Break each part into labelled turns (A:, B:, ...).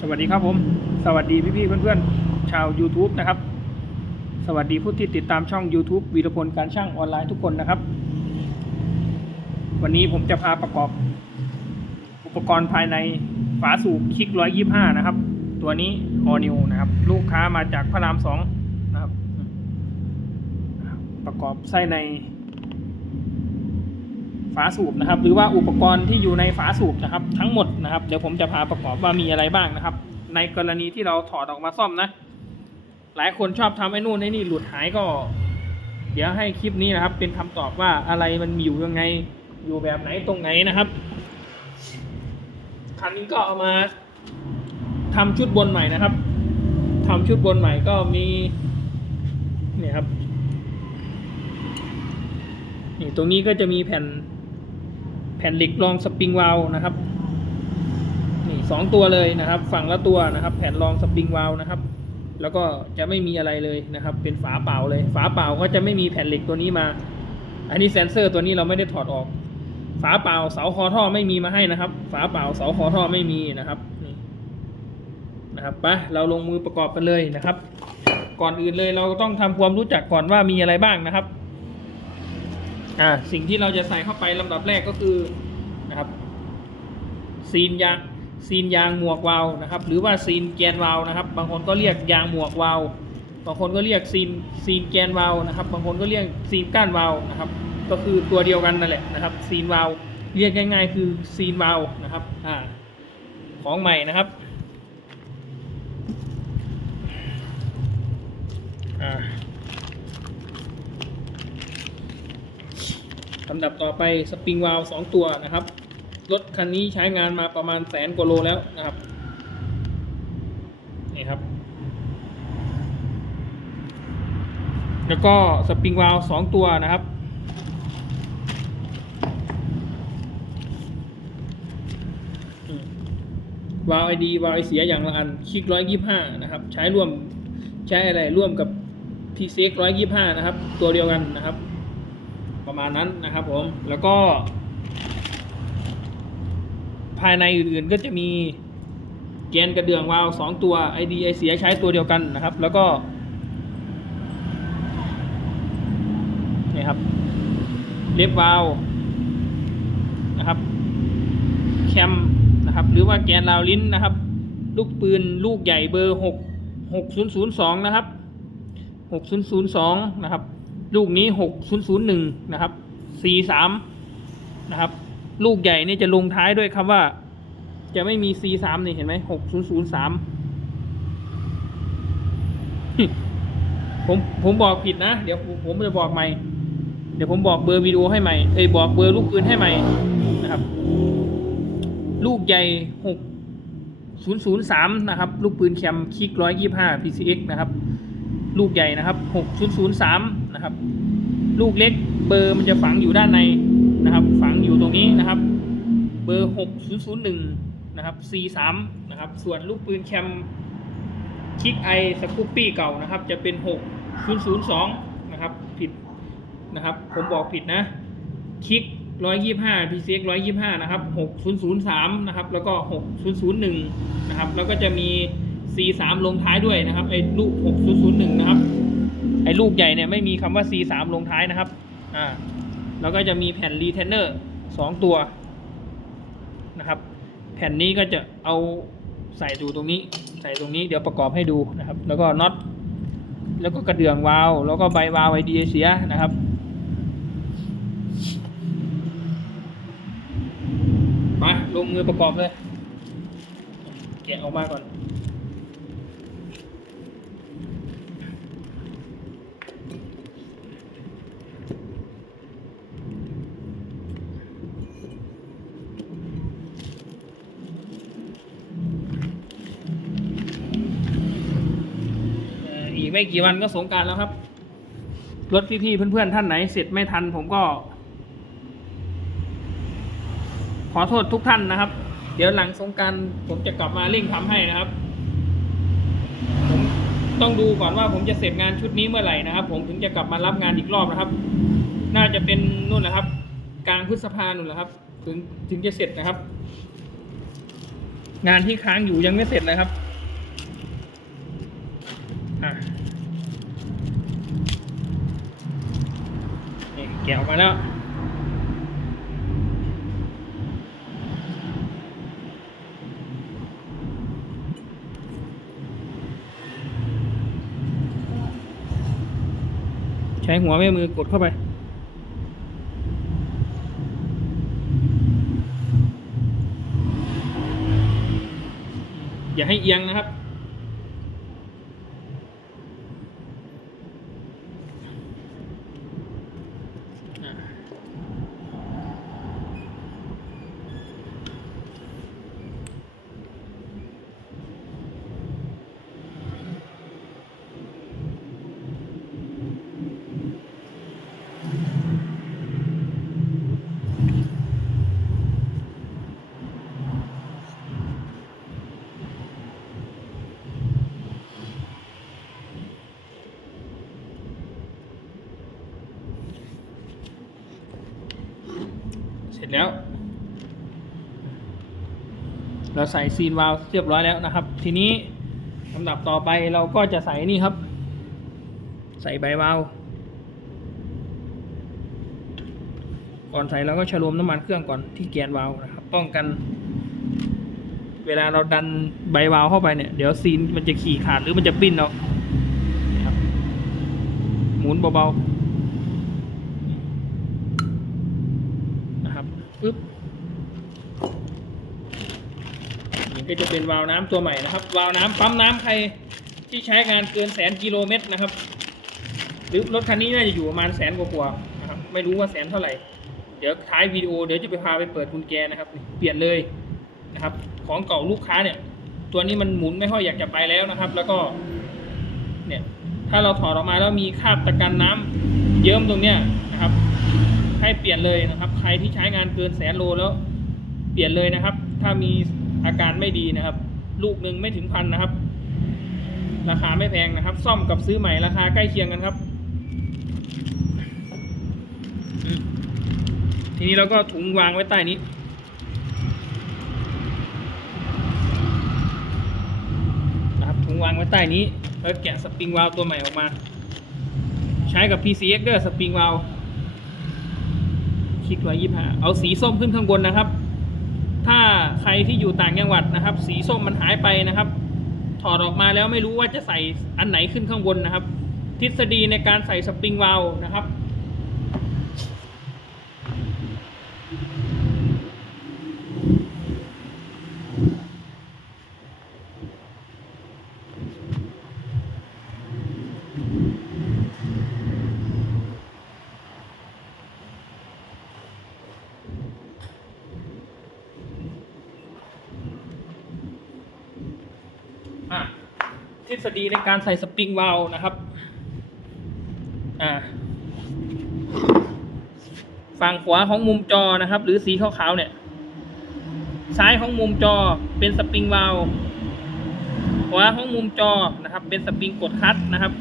A: สวัสดีครับผม สวัสดีพี่ๆเพื่อนๆ ชาว YouTube นะครับ สวัสดีผู้ที่ติดตามช่อง YouTube วีรพลการช่างออนไลน์ทุกคนนะครับ วันนี้ผมจะพาประกอบ อุปกรณ์ภายในฝาสูบคลิก125นะครับ ตัวนี้ออนิวนะครับ ลูกค้ามาจากพระรามสองนะครับ ประกอบไส้ใน ฝาสูบนะครับ หรือว่าอุปกรณ์ที่อยู่ในฝาสูบนะครับ ทั้งหมดนะครับ เดี๋ยวผมจะพาประกอบว่ามีอะไรบ้างนะครับ ในกรณีที่เราถอดออกมาซ่อมนะ หลายคนชอบทำไอ้นู่นไอ้นี่หลุดหายก็ เดี๋ยวให้คลิปนี้นะครับ เป็นคำตอบว่าอะไรมันมีอยู่ยังไง อยู่แบบไหนตรงไหนนะครับคันนี้ก็เอามาทำชุดบนใหม่นะครับทำชุดบนใหม่ก็มีเนี่ยครับนี่ตรงนี้ก็จะมีแผ่น ผ่นเหล็กรองสปริงวาลนะครับนี่สองตัวเลยนะครับ ฝั่งละตัวนะครับ แผ่นรองสปริงวาลนะครับ แล้วก็จะไม่มีอะไรเลยนะครับ เป็นฝาเปล่าเลย ฝาเปล่าก็จะไม่มีแผ่นเหล็กตัวนี้มา อันนี้เซนเซอร์ตัวนี้เราไม่ได้ถอดออก ฝาเปล่าเสาคอท่อไม่มีมาให้นะครับ ฝาเปล่าเสาคอท่อไม่มีนะครับนี่นะครับไปเราลงมือประกอบกันเลยนะครับ ก่อนอื่นเลยเราต้องทำความรู้จักก่อนว่ามีอะไรบ้างนะครับ อ่าสิ่งที่เราจะใส่เข้าไปลำดับแรกก็คือนะครับซีนยางซีนยางหมวกวาล์วนะครับ หรือว่าซีนแกนวาล์วนะครับ บางคนก็เรียกยางหมวกวาล์วบางคนก็เรียกซีนซีนแกนวาล์วนะครับ บางคนก็เรียกซีนก้านวาล์วนะครับ ก็คือตัวเดียวกันนั่นแหละนะครับ ซีนวาล์วเรียกง่ายๆคือซีนวาล์วนะครับอ่าของใหม่นะครับอ่า ลำดับต่อไปสปริงวาลวสองตัวนะครับ รถคันนี้ใช้งานมาประมาณแสนกว่าโลแล้วนะครับ นี่ครับ แล้วก็สปริงวาลวสองตัวนะครับวาล์วไอดีวาล์วไอเสียอย่างละอันคลิกร้อยยี่ห้านะครับ ใช้ร่วมใช้อะไรร่วมกับพีเซ็กร้อยยี่ห้านะครับ ตัวเดียวกันนะครับ ประมาณนั้นนะครับผม แล้วก็ ภายในอื่นๆก็จะมีแกนกระเดื่องวาล์วสองตัว ID ไอเสียใช้ตัวเดียวกันนะครับ แล้วก็นี่ครับเล็บวาล์วนะครับแคมนะครับ หรือว่าแกนราวลิ้นนะครับ ลูกปืนลูกใหญ่เบอร์หกหกศูนย์ศูนย์สองนะครับหกศูนย์ศูนย์สองนะครับ ลูกนี้หกศูนย์ศูนย์หนึ่งนะครับสี่สามนะครับ ลูกใหญ่นี่จะลงท้ายด้วยคำว่า จะไม่มี C สามนี่เห็นไหมหกศูนย์ศูนย์สามผมผมบอกผิดนะ เดี๋ยวผมผมจะบอกใหม่ เดี๋ยวผมบอกเบอร์วิดีโอให้ใหม่เอ้ยบอกเบอร์ลูกปืนให้ใหม่นะครับ ลูกใหญ่หกศูนย์ศูนย์สามนะครับ ลูกปืนแคมคิกร้อยยี่ห้า PCX นะครับ ลูกใหญ่นะครับหกศูนย์ศูนย์สามะครับ ลูกเล็กเบอร์มันจะฝังอยู่ด้านในนะครับ ฝังอยู่ตรงนี้นะครับ เบอร์หกศูนย์ศูนย์หนึ่งนะครับ C สามนะครับ ส่วนลูกปืนแคมคิกไอสกูปปี้เก่านะครับ จะเป็นหกศูนย์ศูนย์สองนะครับ ผิดนะครับ ผมบอกผิดนะ คิกร้อยยี่ห้าพีซีเอ็กร้อยยี่ห้านะครับหกศูนย์ศูนย์สามนะครับ แล้วก็หกศูนย์ศูนย์หนึ่งนะครับ แล้วก็จะมี C สามลงท้ายด้วยนะครับ ไอ้ลูกหกศูนย์ศูนย์หนึ่งนะครับ ไอ้ลูกใหญ่เนี่ยไม่มีคำว่า C สามลงท้ายนะครับ อ่า แล้วก็จะมีแผ่นรีเทนเนอร์สองตัวนะครับ แผ่นนี้ก็จะเอาใส่อยู่ตรงนี้ ใส่ตรงนี้เดี๋ยวประกอบให้ดูนะครับ แล้วก็น็อต แล้วก็กระเดื่องวาล์วแล้วก็ใบวาล์วไอเดียเสียนะครับมาลงมือประกอบเลย แกะออกมาก่อน ไม่กี่วันก็สงการแล้วครับ รถพี่ๆเพื่อนๆท่านไหนเสร็จไม่ทัน ผมก็ ขอโทษทุกท่านนะครับ เดี๋ยวหลังสงการผมจะกลับมาเร่งทำให้นะครับผมต้องดูก่อนว่าผมจะเสร็จงานชุดนี้เมื่อไหร่นะครับ ผมถึงจะกลับมารับงานอีกรอบนะครับ น่าจะเป็นนู่นแหละครับ กลางพฤษภานู่นแหละครับ ถึงถึงจะเสร็จนะครับ งานที่ค้างอยู่ยังไม่เสร็จเลยครับ อะ แกะออกมาแล้วใช้หัวแม่มือกดเข้าไป อย่าให้เอียงนะครับ ร็จแล้ว เราใส่ซีนวาล์วเรียบร้อยแล้วนะครับ ทีนี้ลำดับต่อไปเราก็จะใส่นี่ครับ ใส่ใบวาล์วก่อนใส่เราก็ชะลมน้ำมันเครื่องก่อนที่แกนวาล์วนะครับ ป้องกัน เวลาเราดันใบวาล์วเข้าไปเนี่ยเดี๋ยวซีนมันจะขี่ขาดหรือมันจะปิ้นออกนะครับหมุนเบาๆนะครับ ปึ๊บนี่ก็จะเป็นวาล์วน้ำตัวใหม่นะครับ วาล์วน้ำปั๊มน้ำใครที่ใช้งานเกินแสนกิโลเมตรนะครับ หรือรถคันนี้น่าจะอยู่ประมาณแสนกว่าๆนะครับ ไม่รู้ว่าแสนเท่าไหร่ เดี๋ยวท้ายวิดีโอเดี๋ยวจะไปพาไปเปิดกุญแจนะครับ เปลี่ยนเลยนะครับ ของเก่าลูกค้าเนี่ย ตัวนี้มันหมุนไม่ค่อยอยากจะไปแล้วนะครับ แล้วก็ เนี่ย ถ้าเราถอดออกมาแล้วมีคราบตะกันน้ำเยิ้มตรงเนี้ยนะครับ ให้เปลี่ยนเลยนะครับ ใครที่ใช้งานเกินแสนโลแล้ว เปลี่ยนเลยนะครับ ถ้ามีอาการไม่ดีนะครับ ลูกหนึ่งไม่ถึงพันนะครับ ราคาไม่แพงนะครับ ซ่อมกับซื้อใหม่ราคาใกล้เคียงกันครับ ทีนี้เราก็ถุงวางไว้ใต้นี้นะครับถุงวางไว้ใต้นี้ แล้วแกะสปริงวาล์วตัวใหม่ออกมา ใช้กับ PCX ด้วยสปริงวาล์ว คลิกร้อยยี่ห้าเอาสีส้มขึ้นข้างบนนะครับ ถ้าใครที่อยู่ต่างจังหวัดนะครับ สีส้มมันหายไปนะครับ ถอดออกมาแล้วไม่รู้ว่าจะใส่อันไหนขึ้นข้างบนนะครับ ทฤษฎีในการใส่สปริงวาล์วนะครับ ทฤษฎีในการใส่สปริงวาล์นะครับฝั่งขวาของมุมจอนะครับ หรือสีขาวๆเนี่ย ซ้ายของมุมจอเป็นสปริงวาล์ขวาของมุมจอนะครับ เป็นสปริงกดคัตนะครับ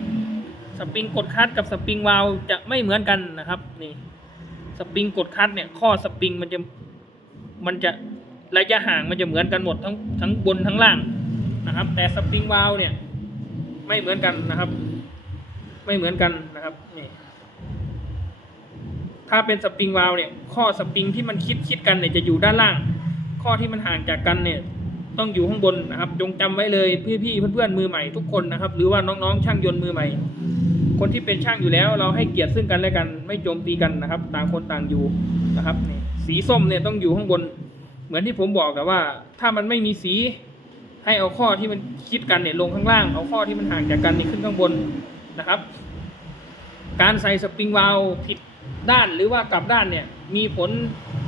A: สปริงกดคัตกับสปริงวาล์จะไม่เหมือนกันนะครับนี่สปริงกดคัตเนี่ยข้อสปริงมันจะมันจะระยะห่างมันจะเหมือนกันหมดทั้งทั้งบนทั้งล่าง นะครับ แต่สปริงวาลเนี่ยไม่เหมือนกันนะครับ ไม่เหมือนกันนะครับนี่ถ้าเป็นสปริงวาลเนี่ย ข้อสปริงที่มันคิดคิดกันเนี่ยจะอยู่ด้านล่าง ข้อที่มันห่างจากกันเนี่ย ต้องอยู่ข้างบนนะครับ จงจำไว้เลยพี่พี่ๆเพื่อนๆมือใหม่ทุกคนนะครับ หรือว่าน้องๆช่างยนต์มือใหม่ คนที่เป็นช่างอยู่แล้ว เราให้เกียรติซึ่งกันและกัน ไม่โจมตีกันนะครับ ต่างคนต่างอยู่นะครับนี่สีส้มเนี่ยต้องอยู่ข้างบน เหมือนที่ผมบอกแต่ว่า ถ้ามันไม่มีสี ให้เอาข้อที่มันคิดกันเนี่ยลงข้างล่าง เอาข้อที่มันห่างจากกันนี่ขึ้นข้างบนนะครับ การใส่สปริงวาล์วผิดด้านหรือว่ากลับด้านเนี่ยมีผล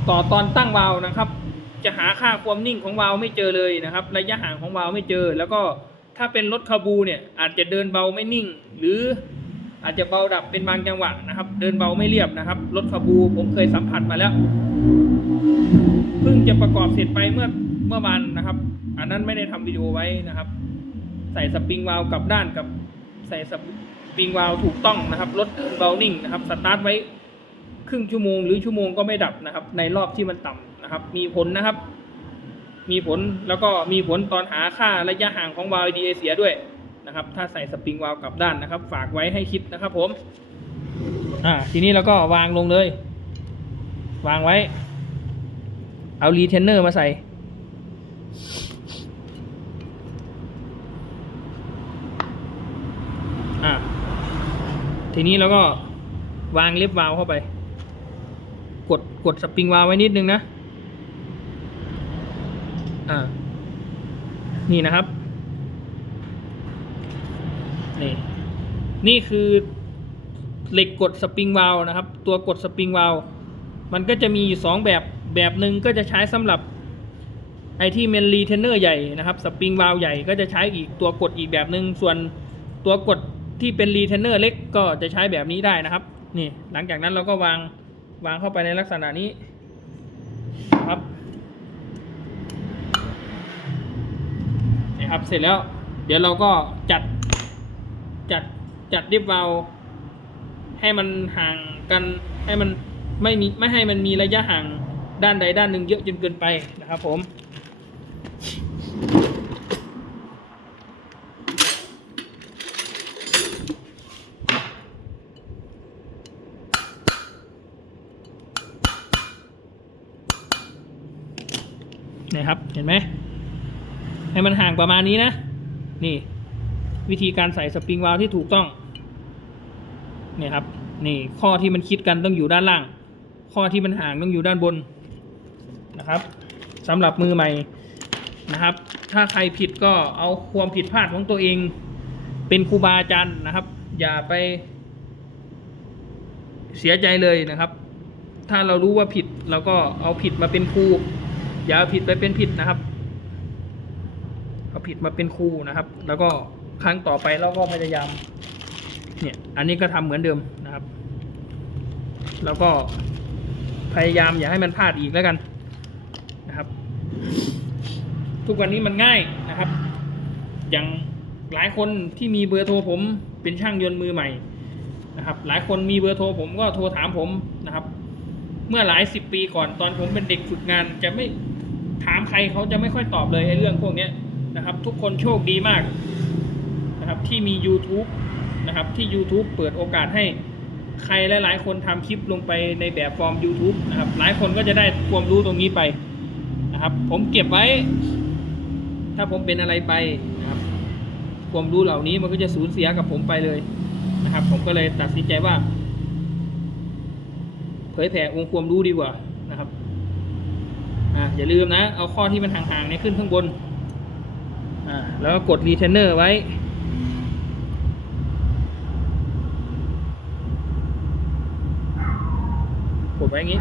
A: ต่อตอนตั้งวาล์วนะครับ จะหาค่าความนิ่งของวาล์วไม่เจอเลยนะครับ ระยะห่างของวาล์วไม่เจอ แล้วก็ถ้าเป็นรถคาบูเนี่ยอาจจะเดินเบาไม่นิ่ง หรือ อาจจะเบาดับเป็นบางจังหวะนะครับ เดินเบาไม่เรียบนะครับ รถคาบูผมเคยสัมผัสมาแล้ว เพิ่งจะประกอบเสร็จไปเมื่อเมื่อวานนะครับ อันนั้นไม่ได้ทำวิดีโอไว้นะครับ ใส่สปริงวาล์วกลับด้านกับใส่สปริงวาล์วถูกต้องนะครับ รถเบานิ่งนะครับ สตาร์ทไว้ครึ่งชั่วโมงหรือชั่วโมงก็ไม่ดับนะครับ ในรอบที่มันต่ำนะครับ มีผลนะครับ มีผลแล้วก็มีผลตอนหาค่าระยะห่างของวาล์ว EDA เสียด้วย นะครับ ถ้าใส่สปริงวาล์วกลับด้านนะครับ ฝากไว้ให้คิดนะครับผม อ่า ทีนี้เราก็วางลงเลย วางไว้ เอารีเทนเนอร์มาใส่ อ่า ทีนี้เราก็วางเล็บวาล์วเข้าไป กดกดสปริงวาล์วไว้นิดนึงนะ อ่า นี่นะครับ นี่นี่คือเหล็กกดสปริงวาล์นะครับ ตัวกดสปริงวาล์มันก็จะมีสองแบบแบบหนึ่งก็จะใช้สำหรับไอที่เมนรีเทนเนอร์ใหญ่นะครับสปริงวาล์ใหญ่ก็จะใช้อีกตัวกดอีกแบบหนึ่งส่วนตัวกดที่เป็นรีเทนเนอร์เล็กก็จะใช้แบบนี้ได้นะครับนี่หลังจากนั้นเราก็วางวางเข้าไปในลักษณะนี้ครับนะครับเสร็จแล้ว เดี๋ยวเราก็จัด จัดจัดดิฟวาลให้มันห่างกันให้มันไม่มีไม่ให้มันมีระยะห่างด้านใดด้านหนึ่งเยอะจนเกินไปนะครับผมนี่ครับ เห็นไหม ให้มันห่างประมาณนี้นะ นี่ วิธีการใส่สปริงวาล์วที่ถูกต้อง นี่ครับนี่ข้อที่มันคิดกันต้องอยู่ด้านล่าง ข้อที่มันห่างต้องอยู่ด้านบนนะครับสำหรับมือใหม่นะครับ ถ้าใครผิดก็เอาความผิดพลาดของตัวเอง เป็นครูบาอาจารย์นะครับ อย่าไป เสียใจเลยนะครับ ถ้าเรารู้ว่าผิดเราก็เอาผิดมาเป็นครูอย่าเอาผิดไปเป็นผิดนะครับเอาผิดมาเป็นครูนะครับ แล้วก็ครั้งต่อไปเราก็พยายาม เนี่ยอันนี้ก็ทำเหมือนเดิมนะครับ แล้วก็พยายามอย่าให้มันพลาดอีกแล้วกันนะครับ ทุกวันนี้มันง่ายนะครับ อย่างหลายคนที่มีเบอร์โทรผมเป็นช่างยนต์มือใหม่นะครับ หลายคนมีเบอร์โทรผมก็โทรถามผมนะครับ เมื่อหลายสิบปีก่อนตอนผมเป็นเด็กฝึกงาน จะไม่ถามใครเขาจะไม่ค่อยตอบเลยไอ้เรื่องพวกนี้นะครับ ทุกคนโชคดีมากนะครับที่มี YouTube นะครับ ที่ YouTube เปิดโอกาสให้ใครหลาย ๆ คนทำคลิปลงไปในแบบฟอร์ม YouTube นะครับ หลายคนก็จะได้ความรู้ตรงนี้ไปนะครับ ผมเก็บไว้ ถ้าผมเป็นอะไรไปนะครับความรู้เหล่านี้มันก็จะสูญเสียกับผมไปเลยนะครับ ผมก็เลยตัดสินใจว่า เผยแผ่องค์ความรู้ดีกว่านะครับอ่าอย่าลืมนะ เอาข้อที่มันห่างๆเนี่ยขึ้นข้างบนอ่าแล้วก็กดรีเทนเนอร์ไว้ กดไว้อย่างนี้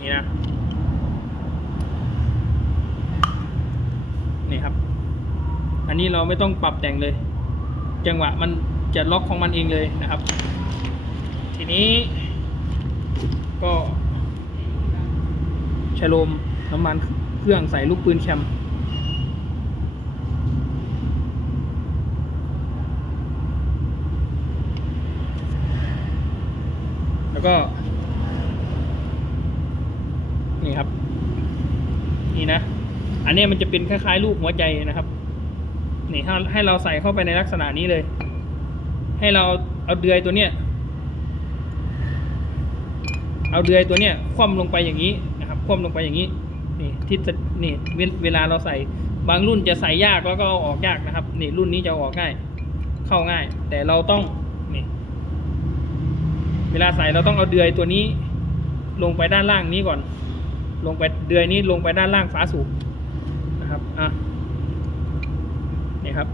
A: นี่นะ นี่ครับ อันนี้เราไม่ต้องปรับแต่งเลย จังหวะมันจะล็อกของมันเองเลยนะครับ ทีนี้ก็ชโลมน้ำมันเครื่องใส่ลูกปืนแคม แล้ว ก็ นี่ครับ นี่นะ อันนี้มันจะเป็นคล้ายๆรูปหัวใจนะครับ นี่ให้ให้เราใส่เข้าไปในลักษณะนี้เลย ให้เราเอาเดือยตัวเนี้ย เอาเดือยตัวเนี้ยคว่ำลงไปอย่างนี้นะครับ คว่ำลงไปอย่างนี้ นี่ที่จะนี่เวลาเราใส่บางรุ่นจะใส่ยากแล้วก็เอาออกยากนะครับ นี่รุ่นนี้จะออกง่าย เข้าง่าย แต่เราต้อง เวลาใส่เราต้องเอาเดือยตัวนี้ ลงไปด้านล่างนี้ก่อน ลงไปเดือยนี้ลงไปด้านล่างฝาสูบนะครับอะนี่ครับ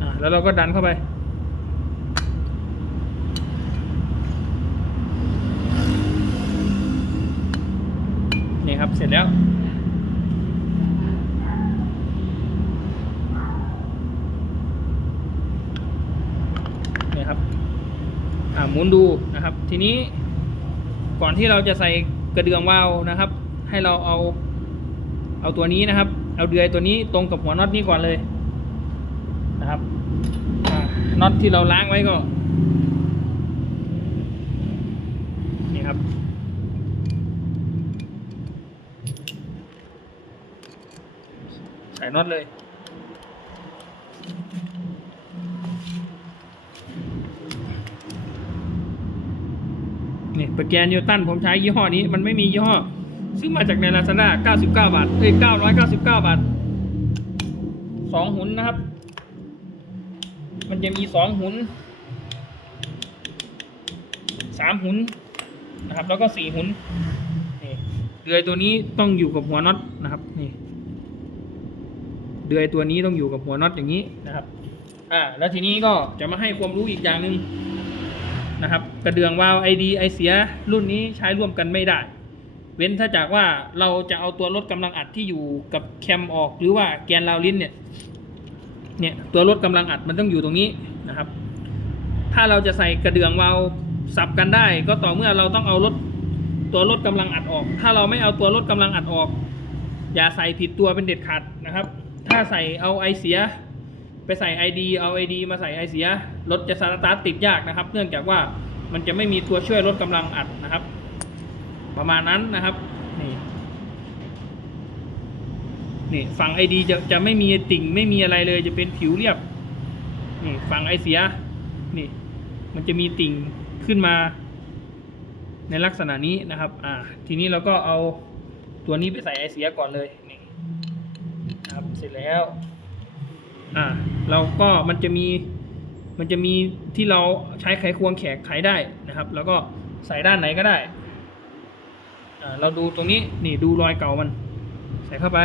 A: อะแล้วเราก็ดันเข้าไปนี่ครับเสร็จแล้ว นี่ครับ อ่า หมุนดูนะครับ ทีนี้ก่อนที่เราจะใส่กระเดื่องวาล์วนะครับ ให้เราเอาเอาตัวนี้นะครับ เอาเดือยตัวนี้ตรงกับหัวน็อตนี้ก่อนเลยนะครับน็อตที่เราล้างไว้ก็นี่ครับใส่น็อตเลย นี่โปแกรมนิวตันผมใช้ยี่ห้อนี้มันไม่มียี่ห้อ ซื้อมาจากในลาซาด้า99 บาทเอ้ย999 บาทสองหุนนะครับ มันจะมีสองหุนสามหุนนะครับ แล้วก็สี่หุนนี่เดือยตัวนี้ต้องอยู่กับหัวน็อตนะครับนี่เดือยตัวนี้ต้องอยู่กับหัวน็อตอย่างนี้นะครับ อ่า แล้วทีนี้ก็จะมาให้ความรู้อีกอย่างหนึ่ง นะครับ กระเดื่องวาล์วไอดีไอเสียรุ่นนี้ใช้ร่วมกันไม่ได้ เว้นถ้าจากว่าเราจะเอาตัวลดกำลังอัดที่อยู่กับแคมออก หรือว่าแกนราวลิ้นเนี่ยเนี่ยตัวลดกำลังอัดมันต้องอยู่ตรงนี้นะครับ ถ้าเราจะใส่กระเดื่องวาล์วสับกันได้ ก็ต่อเมื่อเราต้องเอาลดตัวลดกำลังอัดออก ถ้าเราไม่เอาตัวลดกำลังอัดออก อย่าใส่ผิดตัวเป็นเด็ดขาดนะครับ ถ้าใส่เอาไอเสีย ไปใส่ ID เอา ID มาใส่ไอเสีย รถจะสตาร์ทติดยากนะครับ เนื่องจากว่ามันจะไม่มีตัวช่วยลดกำลังอัดนะครับ ประมาณนั้นนะครับนี่นี่ฝั่งไอดีจะจะไม่มีติ่งไม่มีอะไรเลยจะเป็นผิวเรียบนี่ฝั่งไอเสียนี่ มันจะมีติ่งขึ้นมา ในลักษณะนี้นะครับ อ่า ทีนี้เราก็เอาตัวนี้ไปใส่ไอเสียก่อนเลยนี่นะครับเสร็จแล้ว อ่า เราก็มันจะมี มันจะมีที่เราใช้ไขควงแขกไขได้นะครับ แล้วก็ใส่ด้านไหนก็ได้เราดูตรงนี้นี่ดูรอยเก่ามัน ใส่เข้าไป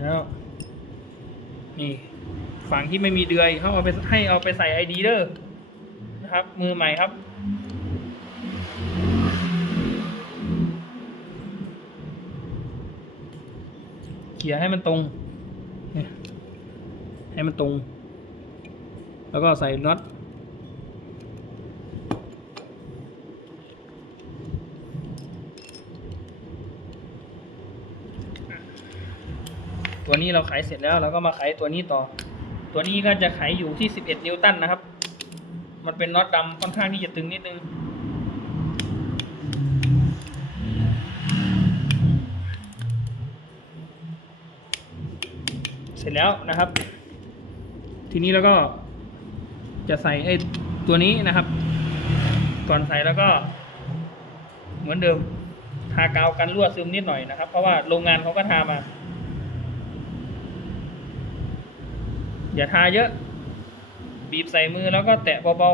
A: แล้วนี่ฝั่งที่ไม่มีเดือยเขาเอาไปให้เอาไปใส่ไอดีเดอร์นะครับ มือใหม่ครับ ขี่ยให้มันตรงนี่ให้มันตรง แล้วก็ใส่น็อตตัวนี้เราไขเสร็จแล้วเราก็มาไขตัวนี้ต่อ ตัวนี้ก็จะไขอยู่ที่ 11 นิวตันนะครับ มันเป็นน็อตดำค่อนข้างที่จะตึงนิดนึง สร็จแล้วนะครับ ทีนี้เราก็จะใส่ไอ้ตัวนี้นะครับ ก่อนใส่แล้วก็ เหมือนเดิมทากาวกันรั่วซึมนิดหน่อยนะครับ เพราะว่าโรงงานเขาก็ทามา อย่าทาเยอะ บีบใส่มือแล้วก็แตะเบา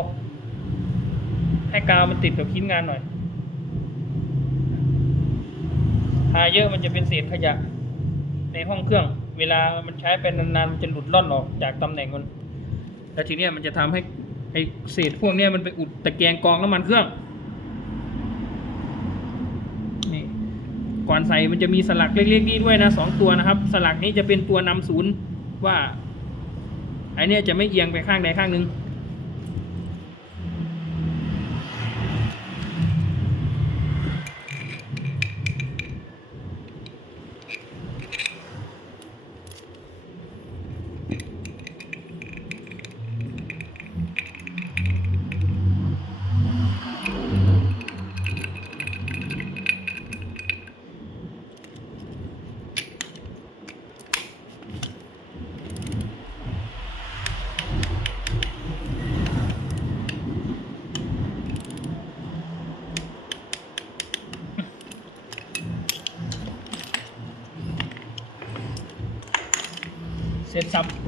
A: ๆให้กาวมันติดกับชิ้นงานหน่อยทาเยอะมันจะเป็นเศษขยะในห้องเครื่อง เวลามันใช้ไปนานๆมันจะหลุดล่อนออกจากตำแหน่งมันแล้วทีเนี้ยมันจะทำให้ไอเศษพวกเนี้ยมันไปอุดตะแกรงกองน้ำมันเครื่องนี่ก่อนใส่มันจะมีสลักเล็กๆนี่ด้วยนะสองตัวนะครับ สลักนี้จะเป็นตัวนำศูนย์ว่าไอเนี้ยจะไม่เอียงไปข้างใดข้างหนึ่ง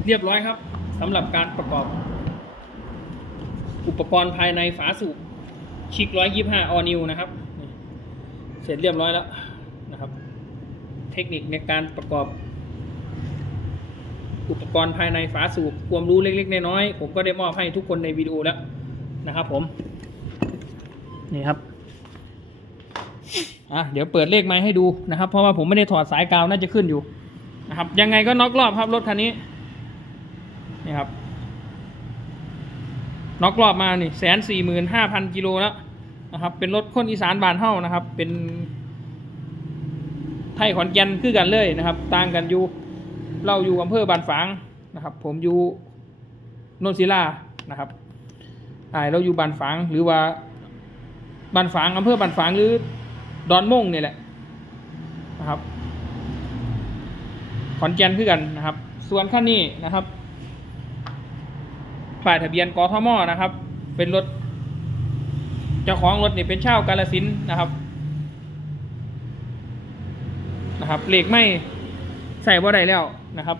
A: เรียบร้อยครับสำหรับการประกอบ อุปกรณ์ภายในฝาสูบชิกร้อยยี่ห้าออนิวนะครับ เสร็จเรียบร้อยแล้วนะครับ เทคนิคในการประกอบ อุปกรณ์ภายในฝาสูบความรู้เล็กๆน้อยๆผมก็ได้มอบให้ทุกคนในวิดีโอแล้วนะครับผม นี่ครับอะเดี๋ยวเปิดเลขไม้ให้ดูนะครับ เพราะว่าผมไม่ได้ถอดสายกาวน่าจะขึ้นอยู่นะครับ ยังไงก็น็อกรอบครับรถคันนี้ นี่ครับน็อกรอบมานี่แสนสี่หมื่นห้าพันกิโลแล้วนะครับ เป็นรถคนอีสานบานเฮ้านะครับ เป็น ไทยขอนแก่นคือกันเลยนะครับ ต่างกันอยู่เราอยู่อำเภอบานฝางนะครับ ผมอยู่นนศิลานะครับไอเราอยู่บานฝางหรือว่าบานฝางอำเภอบานฝางหรือดอนม่งนี่แหละนะครับ ขอนแก่นคือกันนะครับ ส่วนคันนี้นะครับ ป้ายทะเบียนกทมนะครับ เป็นรถเจ้าของรถนี่เป็นชาวกาลสินนะครับนะครับเหล็กไม่ใส่บ่ได้แล้วนะครับ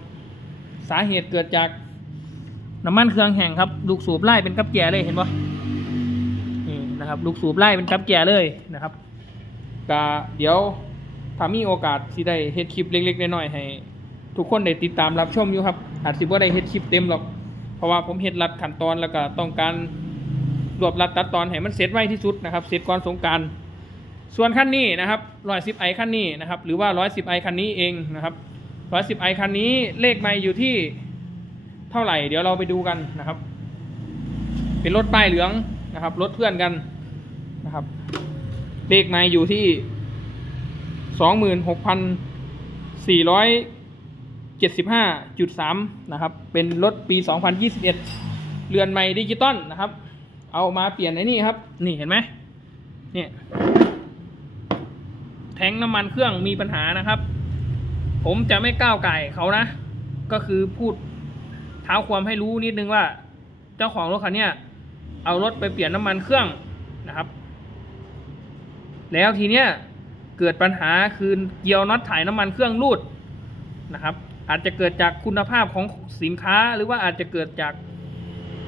A: สาเหตุเกิดจากน้ำมันเครื่องแห้งครับ ลูกสูบไล่เป็นกับแก่เลยเห็นปะนี่นะครับ ลูกสูบไล่เป็นกับแก่เลยนะครับกาเดี๋ยวถ้ามีโอกาสที่ได้เฮ็ดคลิปเล็กๆน้อยๆให้ ทุกคนได้ติดตามรับชมอยู่ครับ อาจสิบ่ได้เฮ็ดคลิปเต็มหรอก ราะว่าผมเฮ็ดรัดขั้นตอนแล้วก็ต้องการรวบรัดตัดตอนให้มันเสร็จไวที่สุดนะครับ เสร็จก่อนสงการส่วนคันนี้นะครับร้อยสิบไอคันนี้นะครับ หรือว่าร้อยสิบไอคันนี้เองนะครับร้อยสิบไอคันนี้เลขไม่อยู่ที่เท่าไหร่ เดี๋ยวเราไปดูกันนะครับ เป็นรถป้ายเหลืองนะครับรถเพื่อนกันนะครับ เลขไม่อยู่ที่สองหมื่นหกพันสี่ร้อย เจ็ดสิบห้าจุดสามนะครับ เป็นรถปีสองพันยี่สิบเอ็ดเรือนใหม่ดิจิตอลนะครับ เอามาเปลี่ยนในนี่ครับ นี่เห็นไหมเนี่ยแทงน้ำมันเครื่องมีปัญหานะครับ ผมจะไม่ก้าวไก่เขานะ ก็คือพูดเท้าความให้รู้นิดนึงว่า เจ้าของรถคันนี้เอารถไปเปลี่ยนน้ำมันเครื่องนะครับ แล้วทีเนี้ยเกิดปัญหาคือเกียวน็อตถ่ายน้ำมันเครื่องรูดนะครับ อาจจะเกิดจากคุณภาพของสินค้า หรือว่าอาจจะเกิดจาก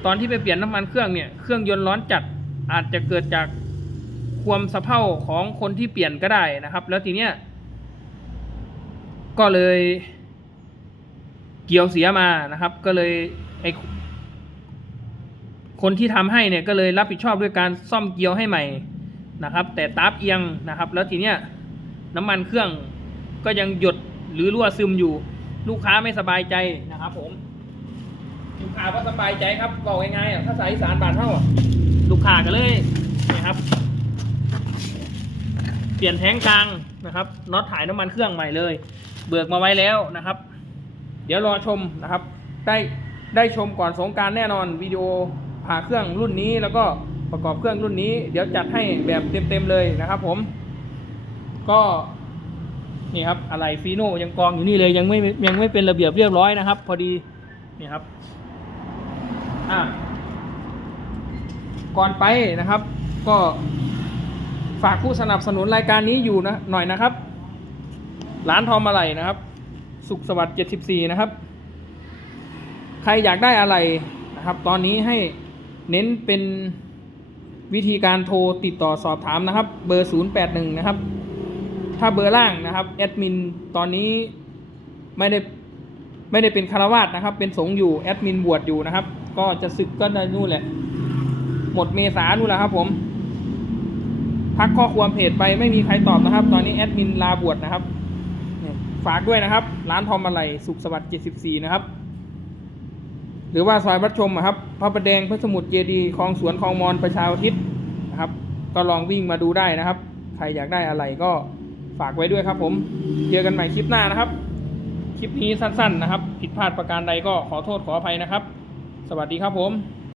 A: ตอนที่ไปเปลี่ยนน้ำมันเครื่องเนี่ยเครื่องยนต์ร้อนจัดอาจจะเกิดจากความสะเพร่าของคนที่เปลี่ยนก็ได้นะครับ แล้วทีเนี้ยก็เลยเกี่ยวเสียมานะครับ ก็เลยไอคนที่ทำให้เนี่ยก็เลยรับผิดชอบด้วยการซ่อมเกียวให้ใหม่นะครับ แต่ตาบเอียงนะครับ แล้วทีเนี้ยน้ำมันเครื่องก็ยังหยดหรือรั่วซึมอยู่ ลูกค้าไม่สบายใจนะครับ ผม ลูกค้าก็สบายใจครับบอกง่ายๆอะถ้าสายอีสารบานเท่าอะลูกค้าก็เลยนะครับ เปลี่ยนแท้งกลางนะครับน็อตถ่ายน้ำมันเครื่องใหม่เลย เบิกมาไว้แล้วนะครับ เดี๋ยวรอชมนะครับ ได้ได้ชมก่อนสงการแน่นอนวิดีโอผ่าเครื่องรุ่นนี้แล้วก็ประกอบเครื่องรุ่นนี้ เดี๋ยวจัดให้แบบเต็มๆเลยนะครับ ผม ก็ นี่ครับอะไรฟีโน่ยังกองอยู่นี่เลยยังไม่ยังไม่เป็นระเบียบเรียบร้อยนะครับ พอดีนี่ครับอะก่อนไปนะครับ ก็ฝากผู้สนับสนุนรายการนี้อยู่นะหน่อยนะครับ ร้านทอมอะไรนะครับ สุขสวัสดิ์74 นะครับ ใครอยากได้อะไรนะครับ ตอนนี้ให้เน้นเป็นวิธีการโทรติดต่อสอบถามนะครับ เบอร์ 081 นะครับ ถ้าเบอร์ล่างนะครับแอดมินตอนนี้ไม่ได้ไม่ได้เป็นคารวาสนะครับ เป็นสงฆ์อยู่แอดมินบวชอยู่นะครับ ก็จะศึกก็ในนู่นแหละ หมดเมษานู่นแหละครับ ผมทักข้อความเพจไปไม่มีใครตอบนะครับ ตอนนี้แอดมินลาบวชนะครับฝากด้วยนะครับ ร้านทอมอะไรสุขสวัสดิ์74 นะครับ หรือว่าซอยวัดชมครับพระประแดงพระสมุทรเจดีย์คลองสวนคลองมอนประชาอุทิศนะครับ ก็ลองวิ่งมาดูได้นะครับ ใครอยากได้อะไรก็ ฝากไว้ด้วยครับผม เจอกันใหม่คลิปหน้านะครับ คลิปนี้สั้นๆนะครับ ผิดพลาดประการใดก็ขอโทษขออภัยนะครับ สวัสดีครับผม